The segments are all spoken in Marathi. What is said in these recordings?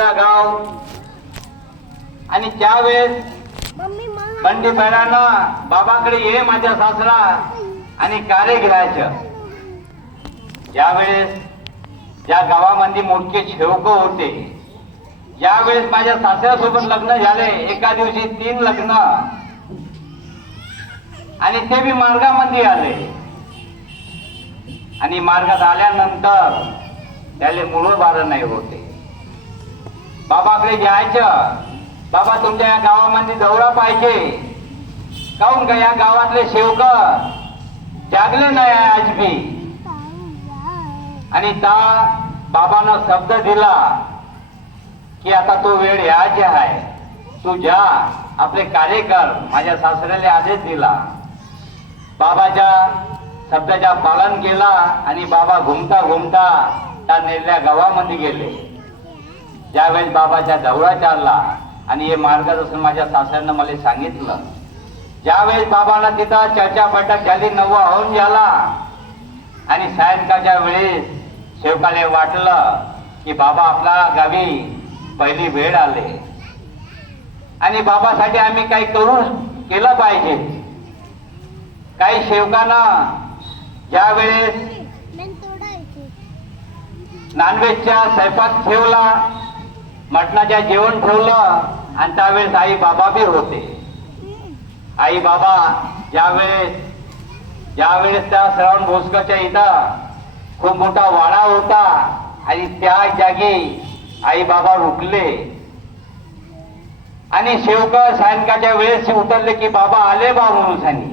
दुसरा गाव. आणि मला बंडी बैलांना बाबाकडे ये माझ्या सासरा आणि कार्य घ्यायचं. ज्यावेळेस ज्या गावामध्ये मोठे शेवक होते ज्यावेळेस माझ्या सासऱ्यासोबत लग्न झाले एका दिवशी तीन लग्न. आणि ते बी मार्गामध्ये आले. आणि मार्गात आल्यानंतर त्याले मुळ बार नाही होते. बाबाकडे जायचं बाबा तुमच्या या गावामध्ये दौरा पाहिजे. काऊन का या गावातले शेवक जागले नाही आहे आज बी आणि त्या बाबानं शब्द दिला की आता तो वेळ यायचे आहे. तू जा आपले कार्य कर. माझ्या सासऱ्याला आदेश दिला. बाबाच्या शब्दाच्या पालन केला आणि बाबा घुमता घुमता त्या नेरल्या गावामध्ये गेले. ज्यावेळेस बाबाच्या दौरा चालला आणि हे मार्गदर्शन माझ्या सासऱ्यानं मला सांगितलं ज्यावेळेस बाबाला तिथं चर्चा बैठक झाली नववा होऊन झाला आणि सायंकाळच्या वेळेस शेवकाले वाटलं की बाबा आपला गावी पहिली वेळ आले. आणि बाबासाठी आम्ही काही करू केलं पाहिजे. काही शेवकांना ज्या वेळेस मेन तोडायचे नॉनव्हेजच्या स्वयंपाक ठेवला मटणाच्या जेवण ठेवलं आणि त्यावेळेस आई बाबा बी होते. आई बाबा ज्यावेळेस ज्यावेळेस त्या श्रावण भोसकरच्या इथं खूप मोठा वाडा होता आणि त्या जागी आई बाबा रुकले. आणि शेवक सायंकाळच्या वेळेस उतरले की बाबा आले बा म्हणून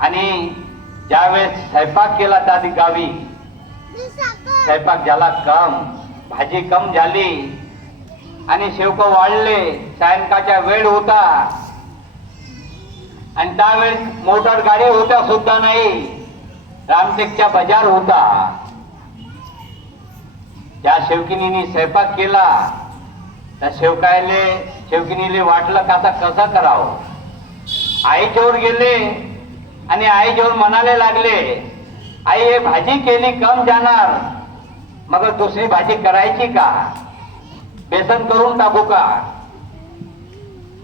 आणि ज्यावेळेस स्वयंपाक केला त्या गावी स्वयंपाक झाला कम. भाजी कम झाली आणि शेवक वाढले सायंकाळच्या वेळ होता. आणि त्यावेळेस मोटर गाडी होत्या सुद्धा नाही. रामटेकच्या बाजार होता. त्या शेवकिनीने स्वयंपाक केला त्या शेवकायले शेवकिनीले वाटलं का आता कसं करावं? आईच्यावर गेले आणि आईच्यावर म्हणाले लागले आई हे भाजी केली कम जाणार. मग दुसरी भाजी करायची का? बेसन करून टाकू का?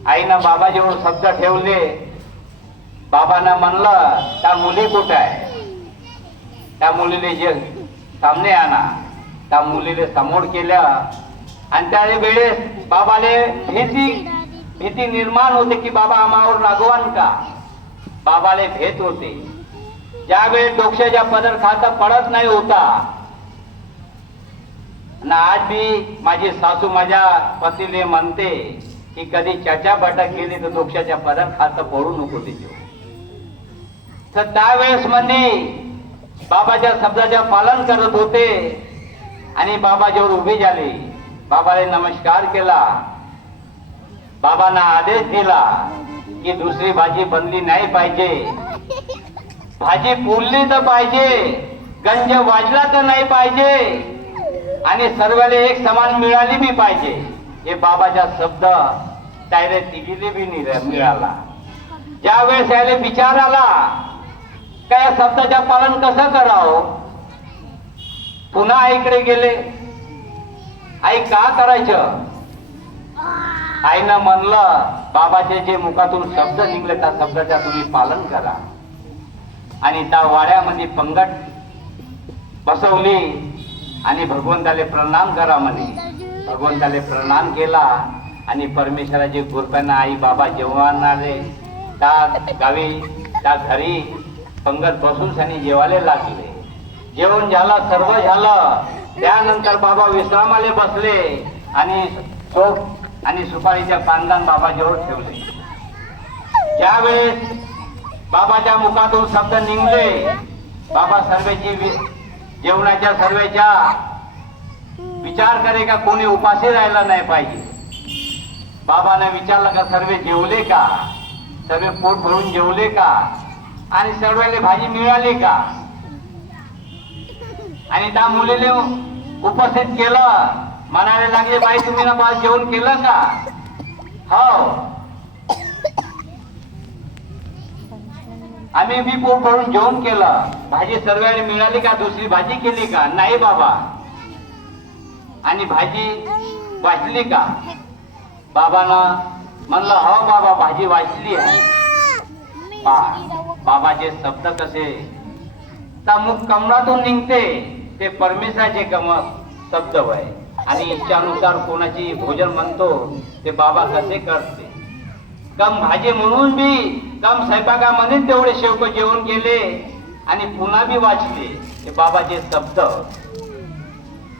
आईनं बाबाजीवर शब्द ठेवले. बाबानं म्हणलं त्या मुली कुठं आहे? त्या मुलीने जे सामने आणा. त्या मुलीने समोर केलं. आणि त्या वेळेस बाबाले भीती भीती निर्माण होते की बाबा आम्हावर रागवान का? बाबाले भेट होते. ज्यावेळेस डोक्याच्या पदर खाता पडत नाही होता आणि आज मी माझी सासू माझ्या पतीने म्हणते की कधी चर्चा बाटा केली तर दोक्षाच्या पदात खातं पडू नको तिथे तर त्यावेळेस मध्ये बाबाच्या शब्दाच्या पालन करत होते आणि बाबाजवळ उभी झाली बाबाने नमस्कार केला. बाबांना आदेश दिला की दुसरी भाजी बनली नाही पाहिजे. भाजी पुरली तर पाहिजे गंज वाजला तर नाही पाहिजे. आणि सर्वाले एक समान मिळाली बी पाहिजे. हे बाबाचा शब्द त्याने तिघीले बी मिळाला. ज्यावेळेस यायला विचार आला काय शब्दाच्या पालन कसं करावं? पुन्हा आईकडे गेले. आई का करायचं? आईनं म्हणलं बाबाचे जे मुखातून शब्द निघले त्या शब्दाच्या तुम्ही पालन करा. आणि त्या वाड्यामध्ये पंगत बसवली. आणि भगवंताले प्रणाम करा म्हणे. भगवंताले प्रणाम केला आणि परमेश्वराची कृपेनं आई बाबा जेवण आले त्या गावी त्या घरी पंगत बसून आणि जेवायला लागले. जेवण झालं सर्व झालं. त्यानंतर बाबा विश्रामाले बसले आणि चोप आणि सुपारीच्या पानदान बाबाजवळ ठेवले. ज्यावेळेस बाबाच्या मुखातून शब्द निघले बाबा सर्वेची जेवणाच्या सर्वेच्या विचार करे का कोणी उपाशी राहायला नाही पाहिजे? बाबाने विचारलं का सर्व जेवले का? सर्व पोट भरून जेवले का? आणि सर्वांनी भाजी मिळाली का? आणि त्या मुलीने उपस्थित केलं. म्हणायला लागले बाई तुम्ही ना बा जेवण केलं का? हो. आम्ही बी पोट भरून जेवण केलं. भाजी सर्वांनी मिळाली का? दुसरी भाजी केली का? नाही बाबा. आणि भाजी वाचली का? बाबानं म्हणलं हो बाबा भाजी वाचली आहे. बाबाचे शब्द कसे? मुख कमळातून निघते. ते परमेश्वराचे कम शब्द होय. आणि इच्छानुसार कोणाची भोजन म्हणतो ते बाबा कसे करते? कम भाजी म्हणून बी काम स्वयंपाकामध्ये तेवढे शेवक जेवण गेले आणि पुन्हा बी वाचले. ते बाबाचे शब्द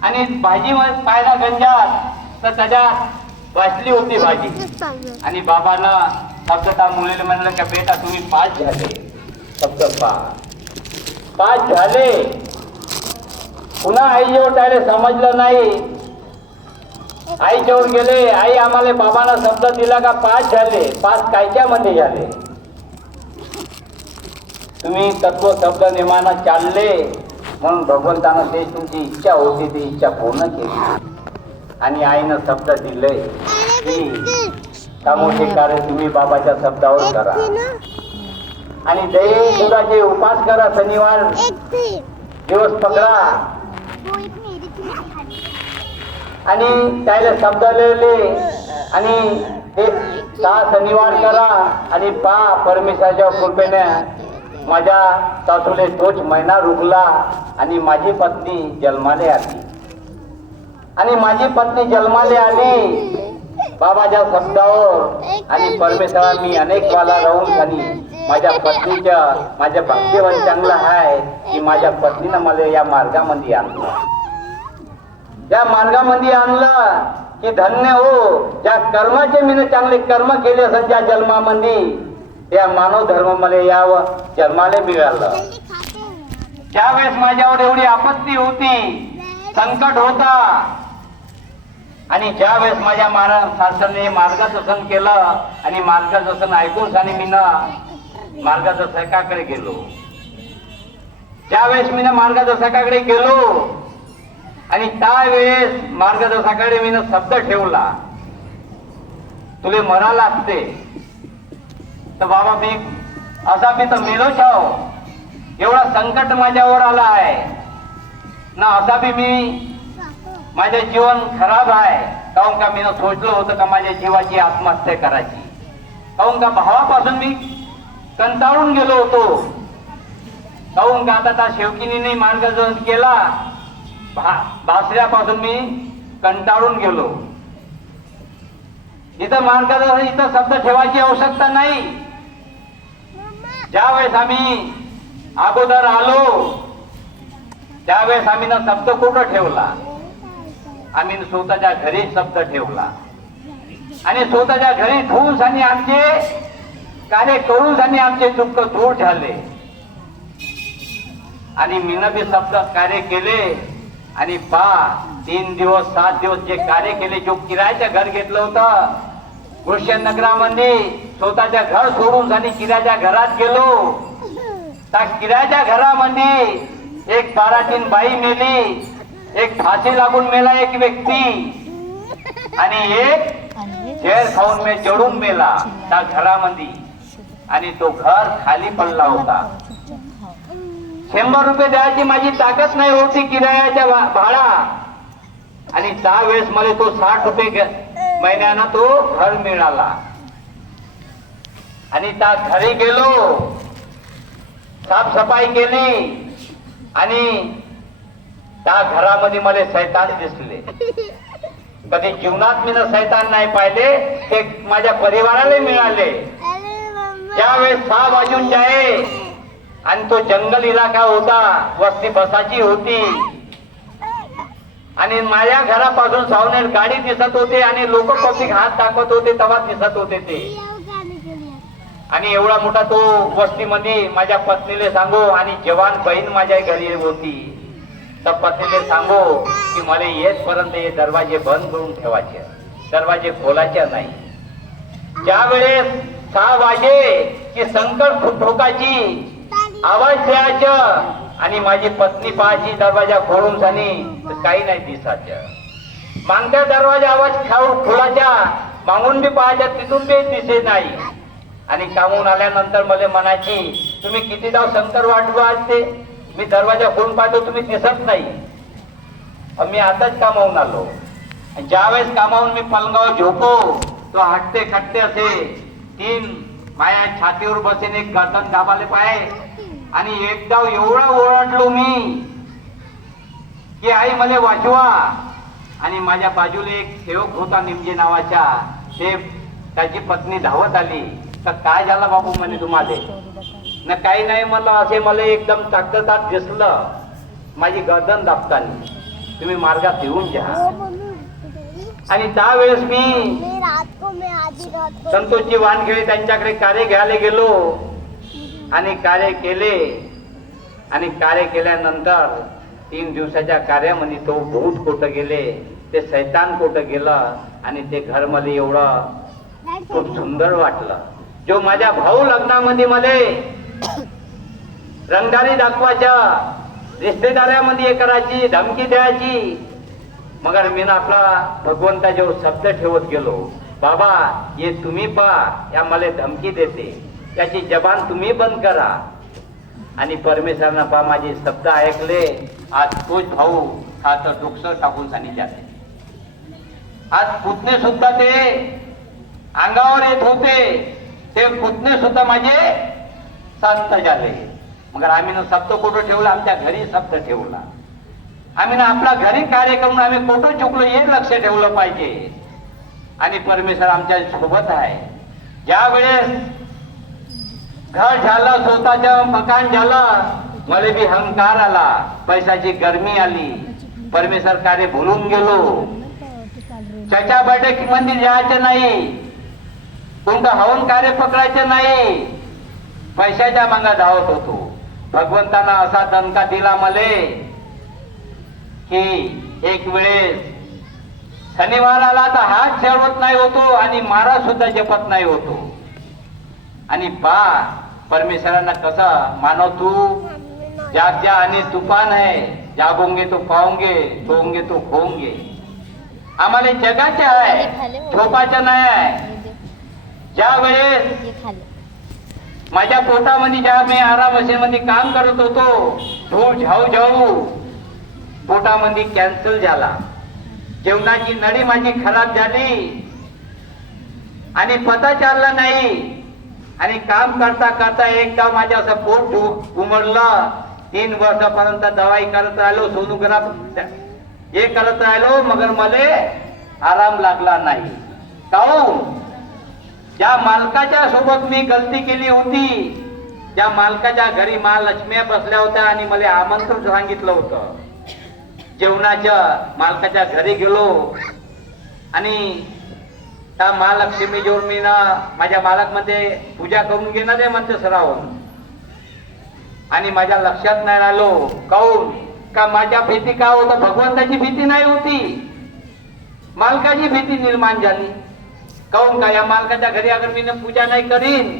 आणि भाजी म- पाहिला गंजात. तर त्याच्यात वाचली होती भाजी. आणि बाबांना शब्दता मुलीला म्हणलं का बेटा तुम्ही पाच झाले. शब्द पाच पाच झाले. पुन्हा आई जेवण त्याला समजलं नाही. आई जेवण गेले. आई आम्हाला बाबांना शब्द दिला का पाच झाले. पाच कायच्या मध्ये झाले. तुम्ही तत्व शब्द नेमानं चालले म्हणून भगवंतानं ते तुमची इच्छा होती ती इच्छा पूर्ण केली. आणि आईनं शब्द दिले की का मोठे कार्य तुम्ही बाबाच्या शब्दावर करा. आणि दही दुधाचे उपास करा शनिवार दिवस पकडा. आणि त्याला शब्द लिहिले. आणि ते सहा शनिवार करा. आणि पा परमेश्वराच्या कृपेने माझ्या सासूले तोच महिना रुकला आणि माझी पत्नी जन्माले आली. आणि माझी पत्नी जन्माले आली. बाबाच्या शब्दावर आणि परमेश्वरा मी अनेक वाला राहून आणि माझ्या पत्नीच्या माझ्या भक्तीवर चांगलं आहे की माझ्या पत्नीनं मला या मार्गामध्ये आणलं. ज्या मार्गामध्ये आणलं की धन्य हो. ज्या कर्माचे मी चांगले कर्म केले असत ज्या जन्मामध्ये त्या मानव धर्म मला यावं जन्माला मिळालं. ज्यावेळेस माझ्यावर एवढी आपत्ती होती संकट होता. आणि ज्या वेळेस माझ्या महाराज शासनाने मार्गदर्शन केलं आणि मार्गदर्शन ऐकून आणि मी मार्गदर्शकाकडे गेलो. त्यावेळेस मी मार्गदर्शकाकडे गेलो. आणि त्यावेळेस मार्गदर्शकाकडे मी शब्द ठेवला. तुले मरा लागते तर बाबा मी असा मी तर मिलो छाव एवढा संकट माझ्यावर आला आहे ना असा बी मी माझे जीवन खराब आहे. काहून का मी सोचलं होतं का माझ्या जीवाची आत्महत्या करायची? काहून का भावापासून मी कंटाळून गेलो होतो? काहून का आता त्या शेवकिनीने मार्गदर्शन केला? भा भासऱ्यापासून मी कंटाळून गेलो. इथं मार्गदर्शन इथं शब्द ठेवायची आवश्यकता नाही. ज्यावेळेस आम्ही अगोदर आलो त्यावेळेस आम्ही ना शब्द कुठं ठेवला? आम्ही स्वतःच्या घरी शब्द ठेवला. आणि स्वतःच्या घरी ठेवून आणि आमचे कार्य करून आणि आमचे दुःख दूर झाले. आणि मीनं बी शब्द कार्य केले. आणि पा तीन दिवस सात दिवस जे कार्य केले जो किरायचं घर घेतलं होतं कृष्ण नगरामध्ये स्वतःच्या घर सोडून आणि किरायच्या घरात गेलो. त्या किरायच्या घरामध्ये एक बाराटीन बाई मेली एक फाशी लागून मेला एक व्यक्ती आणि एक झेर खाऊन मे जडून मेला त्या घरामध्ये. आणि तो घर खाली पडला होता. शंभर रुपये द्यायची माझी ताकद नाही होती किरायाच्या भाडा. आणि त्या वेळेस मला तो साठ रुपये महिन्यानं तो घर मिळाला. आणि त्या घरी गेलो. साफसफाई केली. आणि त्या घरामध्ये मला सैतान दिसले. कधी जीवनात मी ना सैतान नाही पाहिले ते माझ्या परिवाराला मिळाले. त्यावेळेस सहा वाजून जाये आणि तो जंगल इलाका होता? वस्ती बसाची होती. आणि माझ्या घरापासून सावनेर गाडी दिसत होते आणि लोक पब्लिक हात दाखवत होते तेव्हा दिसत होते ते. आणि एवढा मोठा तो वस्तीमध्ये माझ्या पत्नीले सांगू आणि जवान बहीण माझ्या घरी होती. तर पत्नीले सांगो की मला येतपर्यंत हे दरवाजे बंद करून ठेवायचे दरवाजे खोलायचे नाही. ज्या वेळेस सहा वाजे की संकट ठोकायची आवाज द्यायचं आणि माझी पत्नी पाहायची दरवाजा खोलून झाली तर काही नाही दिसायचं. मागच्या दरवाजा आवाज खाऊ खोलाच्या मागून बी पाहायच्या तिथून बी दिसे नाही. आणि कामून आल्यानंतर मला म्हणायची तुम्ही किती जाऊ शंकर वाटवा ते? मी दरवाजा खोलून पाहतो तुम्ही दिसत नाही. मी आताच कामावून आलो. ज्यावेळेस कामावून मी पलंगावर झोपो तो हटते खटते असे तीन माया छातीवर बसेने एक गर्दन दाबाले पाय. आणि एकदा एवढा ओरडलो मी की आई मला वाचवा आणि माझ्या बाजूला एक सेवक होता निमजे नावाचा. ते त्याची पत्नी धावत आली. तर काय झालं बाबू म्हणे तुम्हाला? न काही नाही म्हणलं असे मला एकदम ताकदतात दिसलं. माझी गर्दन दाबतानी. तुम्ही मार्गात येऊन जा. वो मम्मी. आणि त्यावेळेस मी मैं संतोषजी वानखेडे त्यांच्याकडे कार्य घ्यायला गेलो. आणि कार्य केले. आणि कार्य केल्यानंतर तीन दिवसाच्या कार्यामध्ये तो भूत कुठं गेले ते सैतान कुठं गेलं आणि ते घर मला एवढं खूप सुंदर वाटलं. जो माझ्या भाऊ लग्नामध्ये मध्ये रंगदारी दाखवायच्या रिश्तेदारामध्ये हे करायची धमकी द्यायची मगर मी आपला भगवंताजवळ शब्द ठेवत गेलो. बाबा ये तुम्ही पा या मला धमकी देते. त्याची जबान तुम्ही बंद करा. आणि परमेश्वरांना पा माझे शब्द ऐकले आज तोच भाऊ हा तर डोकसं टाकून सांगितले आज पुतणे सुद्धा ते अंगावर येत होते. ते पुतणे सुद्धा माझे संत झाले. मग आम्ही सप्त शब्द कुठं ठेवला? आमच्या घरी शब्द ठेवला. आम्ही ना आपला घरी कार्य करून आम्ही कुठं चुकलो हे लक्ष ठेवलं पाहिजे. आणि परमेश्वर आमच्यासोबत आहे. ज्या वेळेस घर झालं स्वतःचं मकान झालं मला बी हंकार आला पैशाची गरमी आली परमेश्वर कार्य भुलून गेलो. चर्चा बैठक मंदिर जायचं नाही कोणतं हवन कार्य पकडायचं नाही पैशाच्या मागा धावत होतो. भगवंताना असा दणका दिला मले की एक वेळेस शनिवार आला तर हात ठेवत नाही होतो आणि मारा सुद्धा जपत नाही होतो. आणि पा परमेश्वरांना कसं मानव तू? ज्या ज्या आणि तुफान है जागोंगे तो पाओगे सोंगे तो खोंगे आम्हाला जगाचे आहे झोपाचं नाही आहे. ज्या वेळेस माझ्या पोटामध्ये ज्या मी आराममध्ये काम करत होतो धूळ झाऊ झाऊ पोटामध्ये कॅन्सल झाला. जेवणाची नळी माझी खराब झाली. आणि पता चालला नाही. आणि काम करता करता एकदा माझ्या असं पोट उमडलं. तीन वर्षापर्यंत दवाई करत राहिलो सोनोग्राफ हे करत राहिलो मगर मले आराम लागला नाही. काऊ ज्या मालकाच्या सोबत मी गलती केली होती त्या मालकाच्या घरी महालक्ष्म्या बसल्या होत्या आणि मला आमंत्रण सांगितलं होतं. जेवणाच्या मालकाच्या घरी गेलो आणि त्या महालक्ष्मी जोर मी ना माझ्या मालकमध्ये पूजा करून घेणार आहे म्हणते सरावून आणि माझ्या लक्षात नाही राहिलो. काऊन? का माझ्या भीती का होतं? भगवंताची भीती नाही होती. मालकाची भीती निर्माण झाली. काऊन? का या मालकाच्या घरी अगर मी पूजा नाही करीन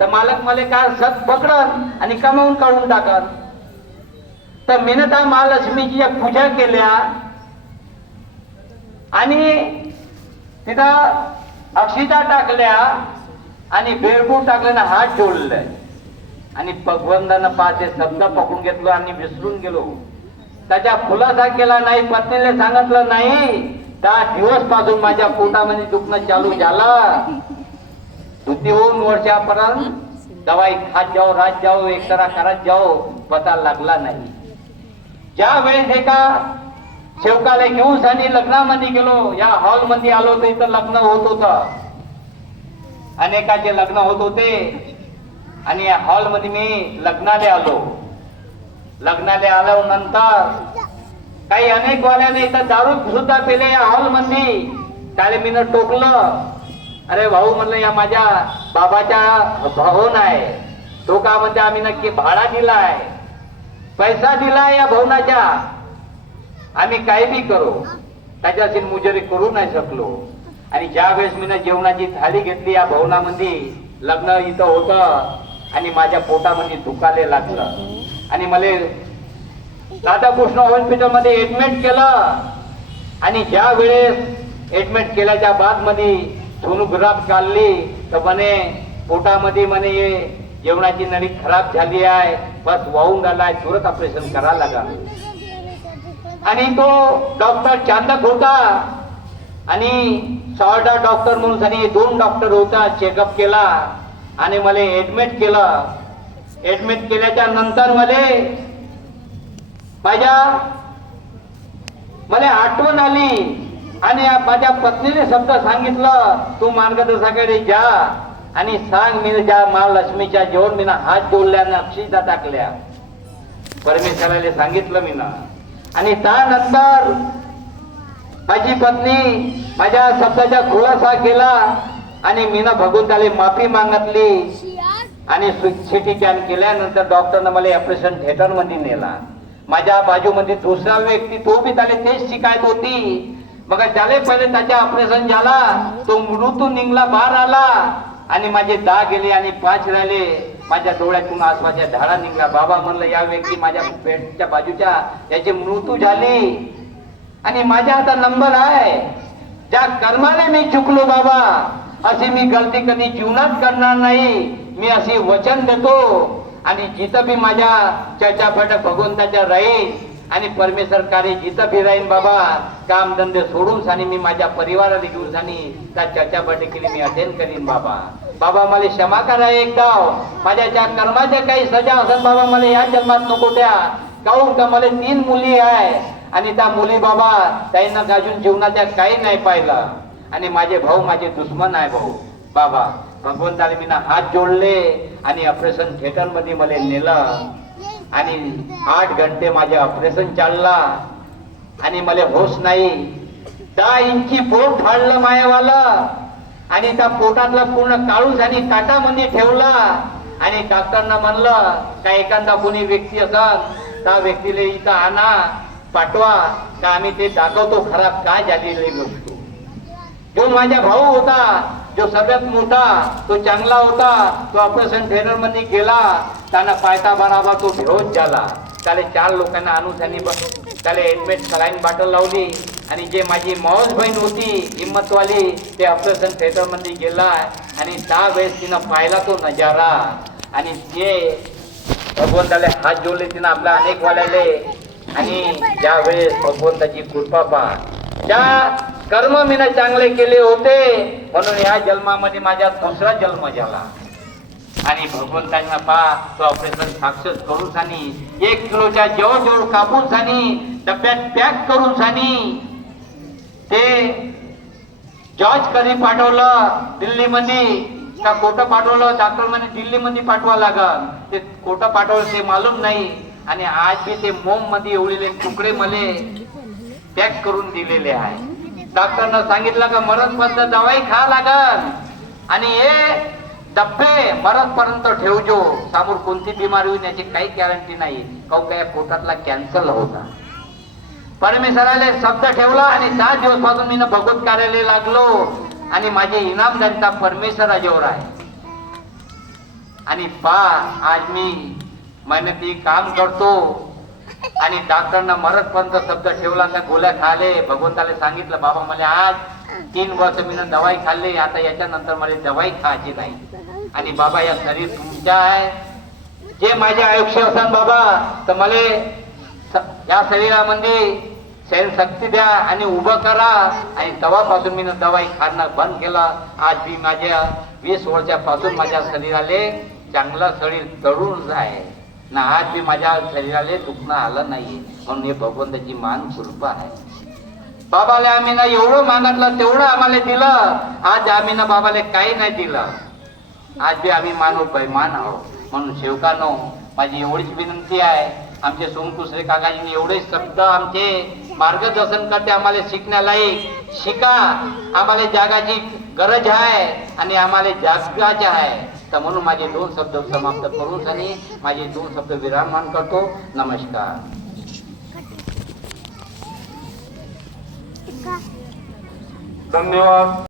तर मालक मला काय सत पकडन आणि कमावून काढून टाकन. तर मीनं त्या महालक्ष्मीची या पूजा केल्या. आणि तिथं अक्षिता टाकल्या आणि बेळगूळ टाकल्यानं हात जोडले. आणि भगवंतानं पाच शब्द पकडून घेतलो आणि विसरून गेलो. त्याच्या खुलासा केला नाही पत्नीने सांगितलं नाही त्या दिवसपासून माझ्या पोटामध्ये दुखणं चालू झालं. दोन वर्षापर्यंत दवाई खात जाओ रात जाओ एकतरा करत जाओ पता लागला नाही. ज्या वेळेस एका शेवकाला घेऊन साठी लग्नामध्ये गेलो. या हॉलमध्ये आलो तर इथं लग्न होत होत. अनेकाचे लग्न होत होते. आणि या हॉलमध्ये मी लग्नाला आलो. लग्नाला आल्यानंतर काही अनेक वाल्याने इथं दारू सुद्धा पेले या हॉलमध्ये त्याला मी टोकलं. अरे भाऊ म्हणलं या माझ्या बाबाच्या भाऊन आहे. तो का म्हणते आम्ही नक्की भाडा दिलाय. पैसा दिलाय या भवनाच्या. आम्ही काही बी करू. त्याच्याशी मुजरी करू नाही शकलो. आणि ज्या वेळेस मी जेवणाची थाळी घेतली या भवनामध्ये लग्न इथं होतं आणि माझ्या पोटामध्ये दुखाले लागलं. आणि मला राधाकृष्ण हॉस्पिटलमध्ये ऍडमिट केलं. आणि ज्या वेळेस ऍडमिट केल्याच्या बादमध्ये सोनोग्राफ काढली तर म्हणे पोटामध्ये म्हणे जेवणाची नळी खराब झाली आहे. बस वाहून आलाय तुरंत ऑपरेशन करायला लागा. आणि तो डॉक्टर चांदक होता. आणि सॉर्डा डॉक्टर म्हणून त्यांनी दोन डॉक्टर होता चेकअप केला आणि मला ऍडमिट केलं. ऍडमिट केल्याच्यानंतर मला माझ्या मला आठवण आली. आणि माझ्या पत्नीने शब्द सांगितलं तू मार्गदर्शकाकडे जा आणि सांग मी ज्या महालक्ष्मीच्या जेवण मी हात जोडल्यानं अक्षिता टाकल्या परमेश्वराला सांगितलं मी ना. आणि त्यानंतर माझी पत्नी माझ्या शब्दाचा खुलासा केला आणि मी ना भगवंताला माफी मागितली. आणि सिटी कॅन केल्यानंतर डॉक्टरनं मला ऑपरेशन थिएटरमध्ये नेला. माझ्या बाजूमध्ये दुसरा व्यक्ती तो बी त्याला तेच शिकायत होती. मग त्याला पहिले त्याच्या ऑपरेशन झाला. तो मृत्यू निघला बाहेर आला. आणि माझे दहा गेले आणि पाच राहिले. माझ्या डोळ्यातून आसवाच्या धाडा निघला. बाबा म्हणलं या व्यक्ती माझ्या पेटच्या बाजूच्या याचे मृत्यू झाले. आणि माझ्या आता नंबर आहे. ज्या कर्माने मी चुकलो बाबा अशी मी गलती कधी जीवनात करणार नाही. मी असे वचन देतो. आणि जिथं बी माझ्या चर्चा भगवंताच्या राहील आणि परमेश्वर कार्य जिथं बी राहीन बाबा काम धंदे सोडून आणि मी माझ्या परिवाराला घेऊन आणि त्या चर्चा केली मी अटेंड करीन बाबा. बाबा मला क्षमा करा गाव माझ्या ज्या कर्माच्या काही सजा असत बाबा मला या जन्मात नको द्या. काहून का? मला तीन मुली आहे. आणि त्या मुली बाबा त्यांना अजून जीवनाच्या काही नाही पाहिलं. आणि माझे भाऊ माझे दुश्मन आहे भाऊ. बाबा भगवंताने मी हात जोडले आणि ऑपरेशन थिएटरमध्ये मला नेलं. आणि आठ घंटे माझे ऑपरेशन चालला. आणि मला होश नाही. दहा इंची पोट फाडलं मायावाला. आणि त्या पोटातला पूर्ण काळूस आणि ताटामध्ये ठेवला. आणि डॉक्टरना म्हणलं का एखादा कोणी व्यक्ती असाल त्या व्यक्तीला इथं आणा पाठवा. का आम्ही ते दाखवतो खराब काय झालेली गोष्ट जो माझा भाऊ होता जो सगळ्यात मोठा तो चांगला होता तो ऑपरेशन थिएटरमध्ये गेला. त्यांना पायता बराबर तो विरोध झाला. त्याला चार लोकांना आणून त्यांनी त्याला ऍडमिट सलाईन बाटल लावली आणि जे माझी मौज बहीण होती हिंमतवाली ते ऑपरेशन थिएटरमध्ये गेला आणि त्या वेळेस तिनं पाहिला तो नजारा. आणि ते भगवंताला हात जोडले तिनं आपल्या अनेक वाल्याले आणि ज्यावेळेस भगवंताची कृपा पा त्या कर्म मीनं चांगले केले होते म्हणून या जन्मामध्ये माझ्या दुसरा जन्म झाला. आणि भगवंतांना पा. तो ऑपरेशन सक्सेस करून सानी एक किलोच्या जवळ जवळ कापून सानी डब्यात पॅक करून सानी ते जॉर्ज कधी पाठवलं? दिल्लीमध्ये. का कोटं पाठवलं? डॉक्टर म्हणे दिल्लीमध्ये पाठवा लागल. ते कोटं पाठवलं ते मालूम नाही. आणि आज बी ते मोममध्ये एवढेले तुकडे मले पॅक करून दिलेले आहे. डॉक्टरनं सांगितलं का मरणपर्यंत दवाई खा लागल. आणि हे डब्बे मरणपर्यंत ठेवजो. समोर कोणती बिमारी होईल याची काही गॅरंटी नाही. काऊ काय पोटातला कॅन्सल होता? परमेश्वराने शब्द ठेवला आणि सात दिवसपासून मी भगवत कार्यालय लागलो आणि माझे इनाम जनता परमेश्वराजेवर आहे. आणि पा आज मी मेहनती काम करतो आणि डॉक्टरना मरतपर्यंत शब्द ठेवला त्या गोळ्या खाले. भगवंताला सांगितलं बाबा मला आज तीन वर्ष मी दवाई खाल्ली आता याच्यानंतर मला दवाई खायची नाही. आणि बाबा या शरीर तुमच्या आहे. जे माझे आयुष्य असन बाबा तर मला या शरीरामध्ये शक्ती द्या आणि उभं करा. आणि तेव्हापासून मी दवाई खाणं बंद केलं. आज मी माझ्या वीस वर्षापासून माझ्या शरीराले चांगलं शरीर तरुण आहे. ना आज मी माझ्या शरीराला दुखणं आलं नाही म्हणून हे भगवंताची मान कृपा आहे. बाबाला आम्ही ना एवढं मागितलं तेवढं आम्हाला दिलं. आज आम्ही ना बाबाला काही नाही दिलं. आज बी आम्ही मानव बैमान आहोत. म्हणून शेवकानो माझी एवढीच विनंती आहे. आमचे सोमकुसरे काकाजीने एवढे शब्द आमचे मार्गदर्शन करते आम्हाला शिकण्यालायक. शिका. आम्हाला जागाची गरज आहे आणि आम्हाला जागाचे आहे. तर म्हणून माझे दोन शब्द समाप्त करून आणि माझे दोन शब्द विराममान करतो. नमस्कार. धन्यवाद.